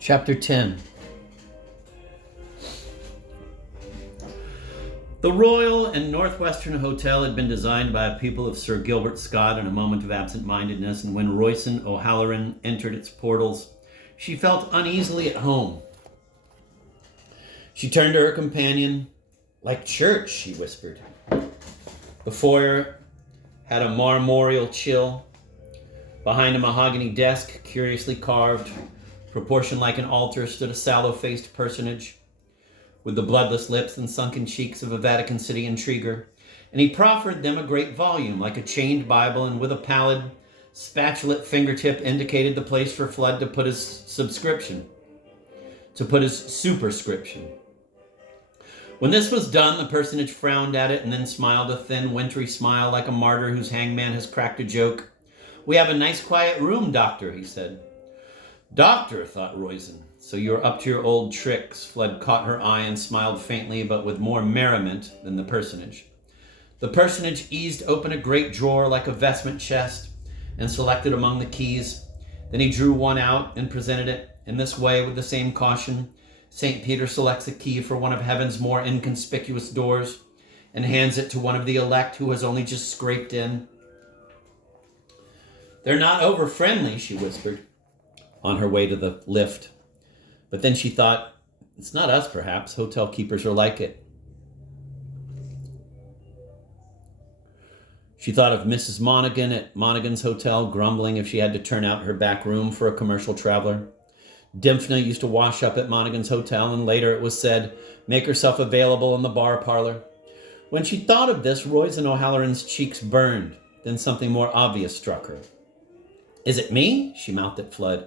Chapter 10. The Royal and Northwestern Hotel had been designed by a pupil of Sir Gilbert Scott in a moment of absent-mindedness, and when Royson O'Halloran entered its portals, she felt uneasily at home. She turned to her companion. "Like church," she whispered. The foyer had a marmoreal chill. Behind a mahogany desk, curiously carved, proportioned like an altar, stood a sallow-faced personage with the bloodless lips and sunken cheeks of a Vatican City intriguer, and he proffered them a great volume, like a chained Bible, and with a pallid, spatulate fingertip indicated the place for Fludd to put his superscription. When this was done, the personage frowned at it and then smiled a thin, wintry smile like a martyr whose hangman has cracked a joke. "We have a nice quiet room, Doctor," he said. "Doctor," thought Royson. "So you're up to your old tricks." Fludd caught her eye and smiled faintly, but with more merriment than the personage. The personage eased open a great drawer like a vestment chest and selected among the keys. Then he drew one out and presented it. In this way, with the same caution, St. Peter selects a key for one of heaven's more inconspicuous doors and hands it to one of the elect who has only just scraped in. "They're not over-friendly," she whispered on her way to the lift. But then she thought, it's not us, perhaps. Hotel keepers are like it. She thought of Mrs. Monaghan at Monaghan's Hotel, grumbling if she had to turn out her back room for a commercial traveler. Dymphna used to wash up at Monaghan's Hotel, and later it was said, make herself available in the bar parlor. When she thought of this, Royson O'Halloran's cheeks burned. Then something more obvious struck her. "Is it me?" she mouthed at Fludd.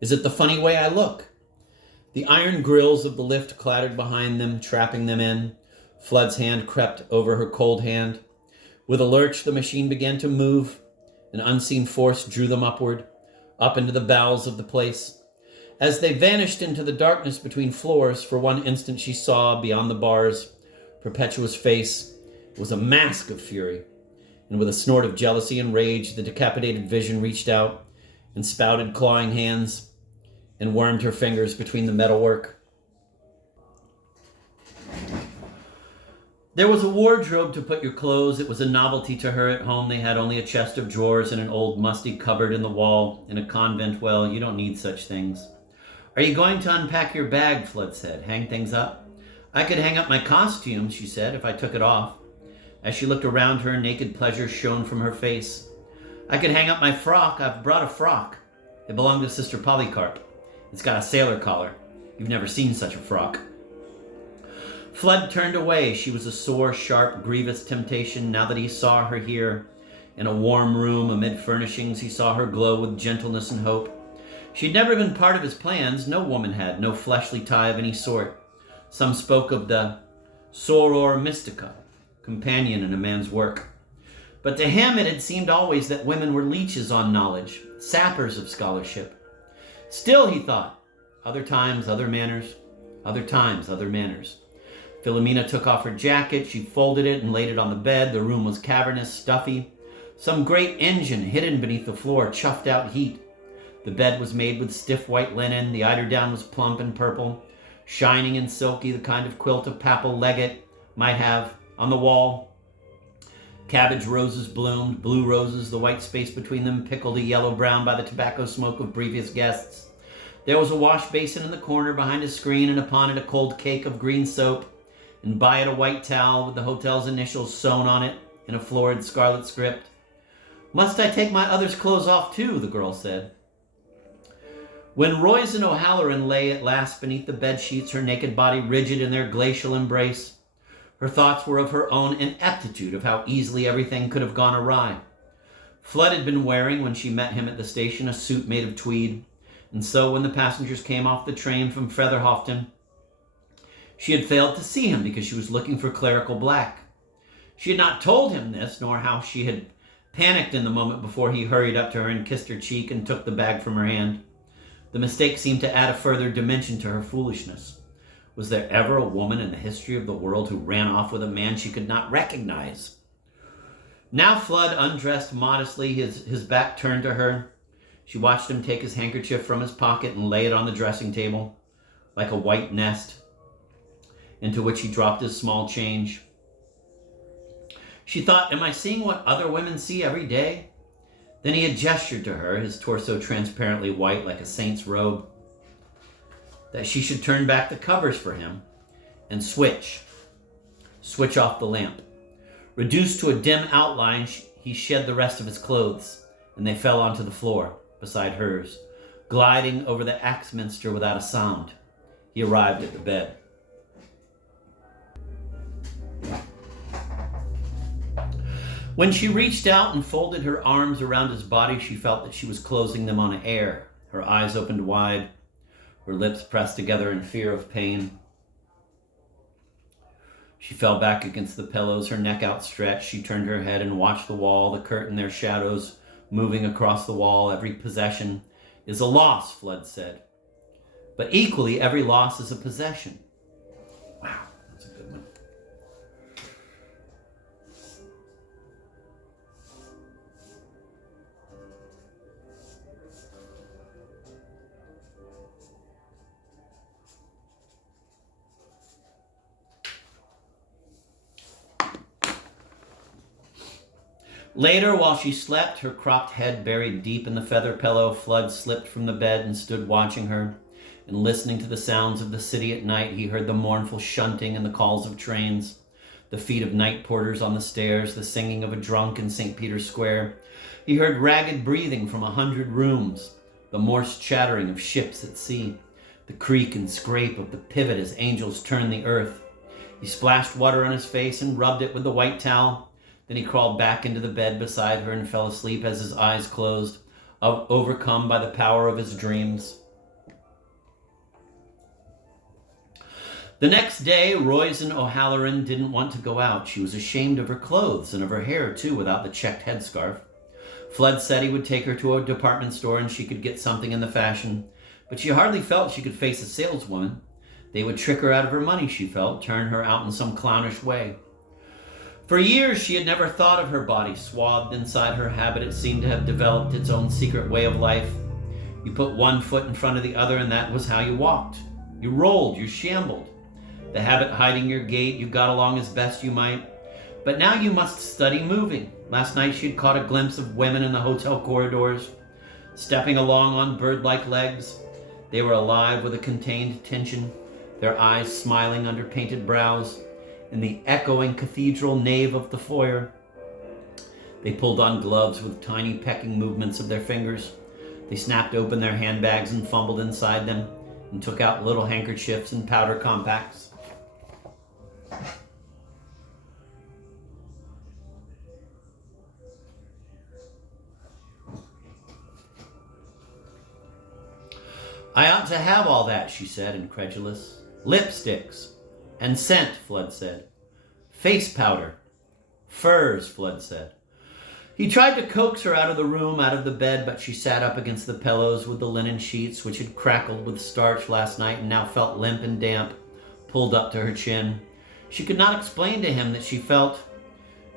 "Is it the funny way I look?" The iron grills of the lift clattered behind them, trapping them in. Fludd's hand crept over her cold hand. With a lurch, the machine began to move. An unseen force drew them upward, up into the bowels of the place. As they vanished into the darkness between floors, for one instant she saw, beyond the bars, Perpetua's face. It was a mask of fury. And with a snort of jealousy and rage, the decapitated vision reached out and spouted clawing hands and wormed her fingers between the metalwork. There was a wardrobe to put your clothes. It was a novelty to her. At home they had only a chest of drawers and an old musty cupboard in the wall. In a convent, well, you don't need such things. "Are you going to unpack your bag?" Fludd said. "Hang things up?" "I could hang up my costume," she said, "if I took it off." As she looked around her, naked pleasure shone from her face. "I could hang up my frock. I've brought a frock. It belonged to Sister Polycarp. It's got a sailor collar. You've never seen such a frock." Fludd turned away. She was a sore, sharp, grievous temptation. Now that he saw her here, in a warm room amid furnishings, he saw her glow with gentleness and hope. She'd never been part of his plans. No woman had, no fleshly tie of any sort. Some spoke of the soror mystica, companion in a man's work. But to him it had seemed always that women were leeches on knowledge, sappers of scholarship. Still, he thought, other times, other manners. Other times, other manners. Philomena took off her jacket. She folded it and laid it on the bed. The room was cavernous, stuffy. Some great engine hidden beneath the floor chuffed out heat. The bed was made with stiff white linen. The eiderdown was plump and purple, shining and silky, the kind of quilt a papal legate might have. On the wall, cabbage roses bloomed, blue roses, the white space between them pickled a yellow-brown by the tobacco smoke of previous guests. There was a wash basin in the corner behind a screen, and upon it a cold cake of green soap, and by it a white towel with the hotel's initials sewn on it in a florid scarlet script. "Must I take my other's clothes off too?" the girl said. When Royson O'Halloran lay at last beneath the bed sheets, her naked body rigid in their glacial embrace, her thoughts were of her own ineptitude, of how easily everything could have gone awry. Fludd had been wearing, when she met him at the station, a suit made of tweed, and so when the passengers came off the train from Featherhofton, she had failed to see him because she was looking for clerical black. She had not told him this, nor how she had panicked in the moment before he hurried up to her and kissed her cheek and took the bag from her hand. The mistake seemed to add a further dimension to her foolishness. Was there ever a woman in the history of the world who ran off with a man she could not recognize? Now Fludd undressed modestly, his back turned to her. She watched him take his handkerchief from his pocket and lay it on the dressing table, like a white nest, into which he dropped his small change. She thought, am I seeing what other women see every day? Then he had gestured to her, his torso transparently white like a saint's robe, that she should turn back the covers for him and switch off the lamp. Reduced to a dim outline, he shed the rest of his clothes, and they fell onto the floor beside hers, gliding over the Axminster without a sound. He arrived at the bed. When she reached out and folded her arms around his body, she felt that she was closing them on air. Her eyes opened wide, her lips pressed together in fear of pain. She fell back against the pillows, her neck outstretched. She turned her head and watched the wall, the curtain, their shadows moving across the wall. Every possession is a loss, Fludd said. But equally, every loss is a possession. Wow, that's a good one. Later, while she slept, her cropped head buried deep in the feather pillow, Fludd slipped from the bed and stood watching her. And listening to the sounds of the city at night, he heard the mournful shunting and the calls of trains, the feet of night porters on the stairs, the singing of a drunk in St. Peter's Square. He heard ragged breathing from 100 rooms, the Morse chattering of ships at sea, the creak and scrape of the pivot as angels turned the earth. He splashed water on his face and rubbed it with the white towel. Then he crawled back into the bed beside her and fell asleep as his eyes closed, overcome by the power of his dreams. The next day, Roisin O'Halloran didn't want to go out. She was ashamed of her clothes and of her hair, too, without the checked headscarf. Fludd said he would take her to a department store and she could get something in the fashion, but she hardly felt she could face a saleswoman. They would trick her out of her money, she felt, turn her out in some clownish way. For years, she had never thought of her body swathed inside her habit. It seemed to have developed its own secret way of life. You put one foot in front of the other, and that was how you walked. You rolled, you shambled. The habit hiding your gait, you got along as best you might. But now you must study moving. Last night she had caught a glimpse of women in the hotel corridors, stepping along on bird-like legs. They were alive with a contained tension, their eyes smiling under painted brows. In the echoing cathedral nave of the foyer, they pulled on gloves with tiny pecking movements of their fingers. They snapped open their handbags and fumbled inside them and took out little handkerchiefs and powder compacts. I ought to have all that, she said, incredulous. Lipsticks. And scent, Fludd said. Face powder. Furs, Fludd said. He tried to coax her out of the room, out of the bed, but she sat up against the pillows with the linen sheets, which had crackled with starch last night and now felt limp and damp, pulled up to her chin. She could not explain to him that she felt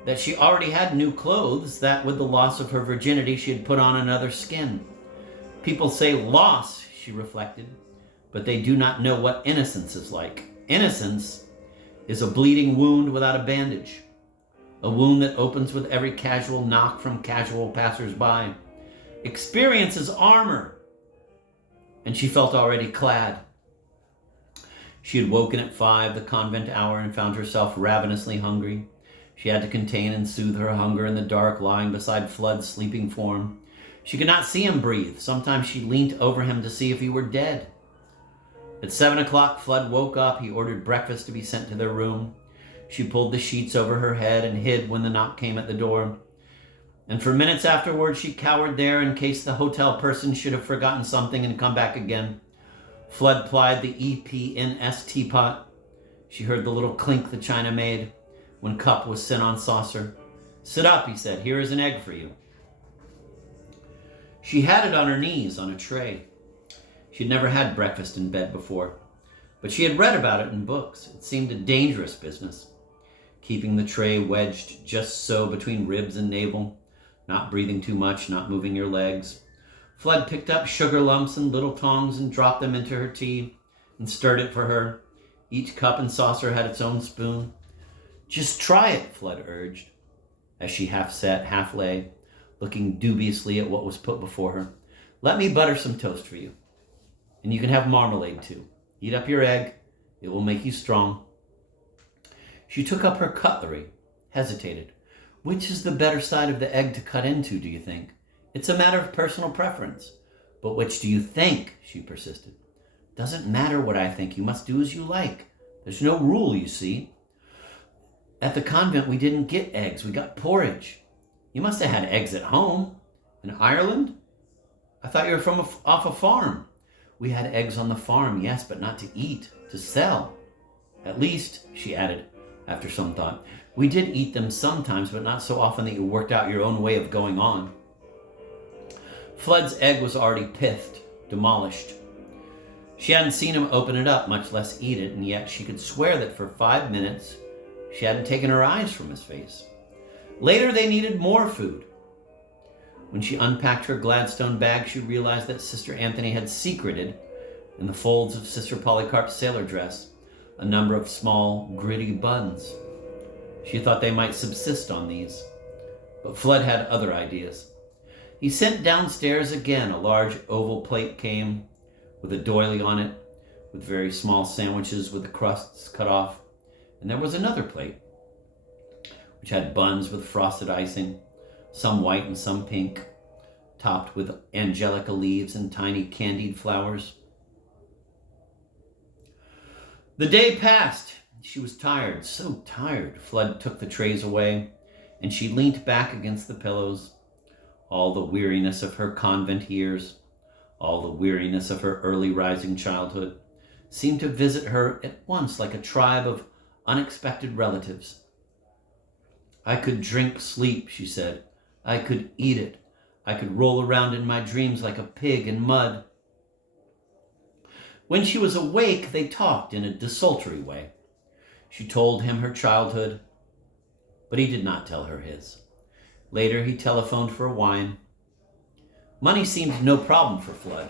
that she already had new clothes, that with the loss of her virginity she had put on another skin. People say loss, she reflected, but they do not know what innocence is like. Innocence is a bleeding wound without a bandage, a wound that opens with every casual knock from casual passers-by. Experience is armor, and she felt already clad. She had woken at 5, the convent hour, and found herself ravenously hungry. She had to contain and soothe her hunger in the dark, lying beside Fludd's sleeping form. She could not see him breathe. Sometimes she leant over him to see if he were dead. At 7 o'clock, Fludd woke up. He ordered breakfast to be sent to their room. She pulled the sheets over her head and hid when the knock came at the door. And for minutes afterwards, she cowered there in case the hotel person should have forgotten something and come back again. Fludd plied the EPNS teapot. She heard the little clink the china made when cup was sent on saucer. Sit up, he said. Here is an egg for you. She had it on her knees on a tray. She had never had breakfast in bed before, but she had read about it in books. It seemed a dangerous business, keeping the tray wedged just so between ribs and navel, not breathing too much, not moving your legs. Fludd picked up sugar lumps and little tongs and dropped them into her tea and stirred it for her. Each cup and saucer had its own spoon. "Just try it," Fludd urged, as she half sat, half lay, looking dubiously at what was put before her. "Let me butter some toast for you. And you can have marmalade too. Eat up your egg. It will make you strong." She took up her cutlery, hesitated. "Which is the better side of the egg to cut into, do you think?" "It's a matter of personal preference." "But which do you think?" she persisted. "Doesn't matter what I think. You must do as you like. There's no rule, you see. At the convent, we didn't get eggs. We got porridge. You must have had eggs at home." "In Ireland? I thought you were from off a farm." "We had eggs on the farm, yes, but not to eat, to sell. At least," she added, after some thought, "we did eat them sometimes, but not so often that you worked out your own way of going on." Fludd's egg was already pithed, demolished. She hadn't seen him open it up, much less eat it, and yet she could swear that for 5 minutes she hadn't taken her eyes from his face. Later they needed more food. When she unpacked her Gladstone bag, she realized that Sister Anthony had secreted, in the folds of Sister Polycarp's sailor dress, a number of small, gritty buns. She thought they might subsist on these, but Fludd had other ideas. He sent downstairs again. A large oval plate came, with a doily on it, with very small sandwiches with the crusts cut off. And there was another plate, which had buns with frosted icing, some white and some pink, topped with angelica leaves and tiny candied flowers. The day passed. She was tired, so tired. Fludd took the trays away, and she leant back against the pillows. All the weariness of her convent years, all the weariness of her early rising childhood, seemed to visit her at once like a tribe of unexpected relatives. "I could drink sleep," she said. "I could eat it. I could roll around in my dreams like a pig in mud." When she was awake, they talked in a desultory way. She told him her childhood, but he did not tell her his. Later, he telephoned for wine. Money seemed no problem for Fludd.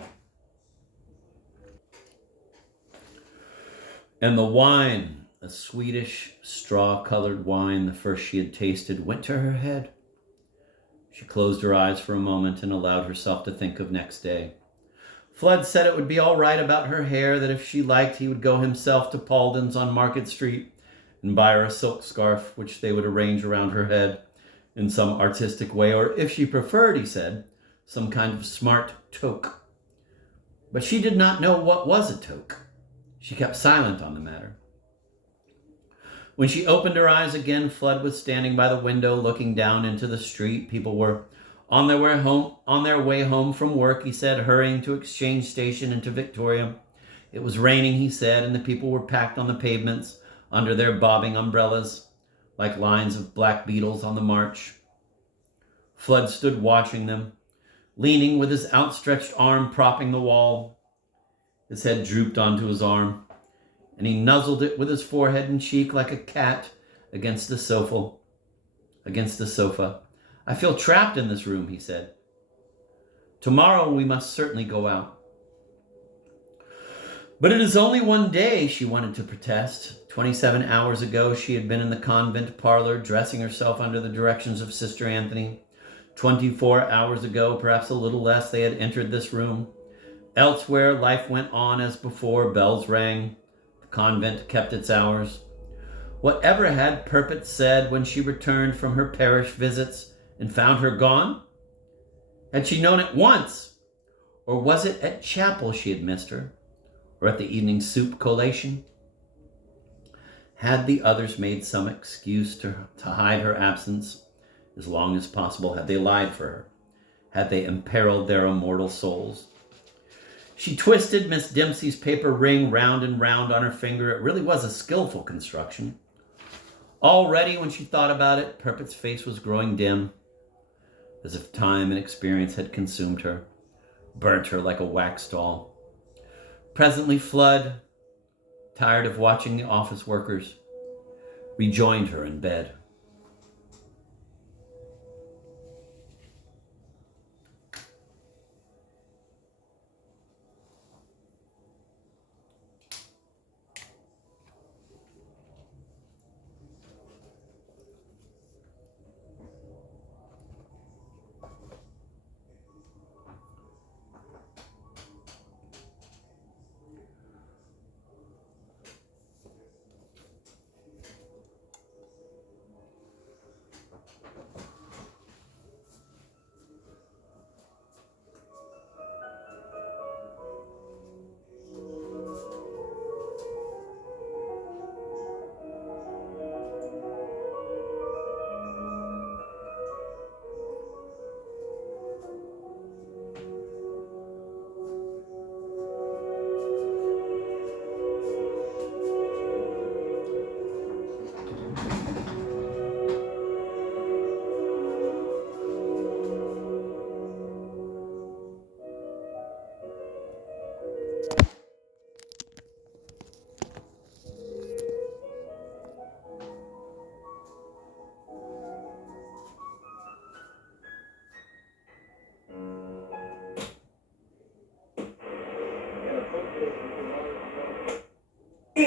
And the wine, a Swedish straw-colored wine, the first she had tasted, went to her head. She closed her eyes for a moment and allowed herself to think of next day. Fludd said it would be all right about her hair, that if she liked, he would go himself to Paulden's on Market Street and buy her a silk scarf, which they would arrange around her head in some artistic way, or if she preferred, he said, some kind of smart toque. But she did not know what was a toque. She kept silent on the matter. When she opened her eyes again, Fludd was standing by the window looking down into the street. People were on their way home from work, he said, hurrying to Exchange Station and to Victoria. It was raining, he said, and the people were packed on the pavements under their bobbing umbrellas, like lines of black beetles on the march. Fludd stood watching them, leaning with his outstretched arm propping the wall. His head drooped onto his arm, and he nuzzled it with his forehead and cheek like a cat against the sofa. "I feel trapped in this room," he said. "Tomorrow we must certainly go out." "But it is only one day," she wanted to protest. 27 hours ago, she had been in the convent parlor dressing herself under the directions of Sister Anthony. 24 hours ago, perhaps a little less, they had entered this room. Elsewhere, life went on as before. Bells rang. The convent kept its hours. Whatever had Perpet said when she returned from her parish visits and found her gone? Had she known it once? Or was it at chapel she had missed her? Or at the evening soup collation? Had the others made some excuse to hide her absence as long as possible? Had they lied for her? Had they imperiled their immortal souls? She twisted Miss Dempsey's paper ring round and round on her finger. It really was a skillful construction. Already, when she thought about it, Perpet's face was growing dim, as if time and experience had consumed her, burnt her like a wax doll. Presently, Fludd, tired of watching the office workers, rejoined her in bed.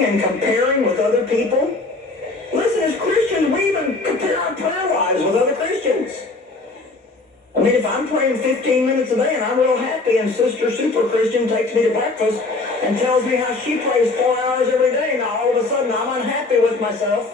and comparing with other people. Listen, as Christians, we even compare our prayer lives with other Christians. I mean, if I'm praying 15 minutes a day and I'm real happy and Sister Super Christian takes me to breakfast and tells me how she prays 4 hours every day, now all of a sudden I'm unhappy with myself.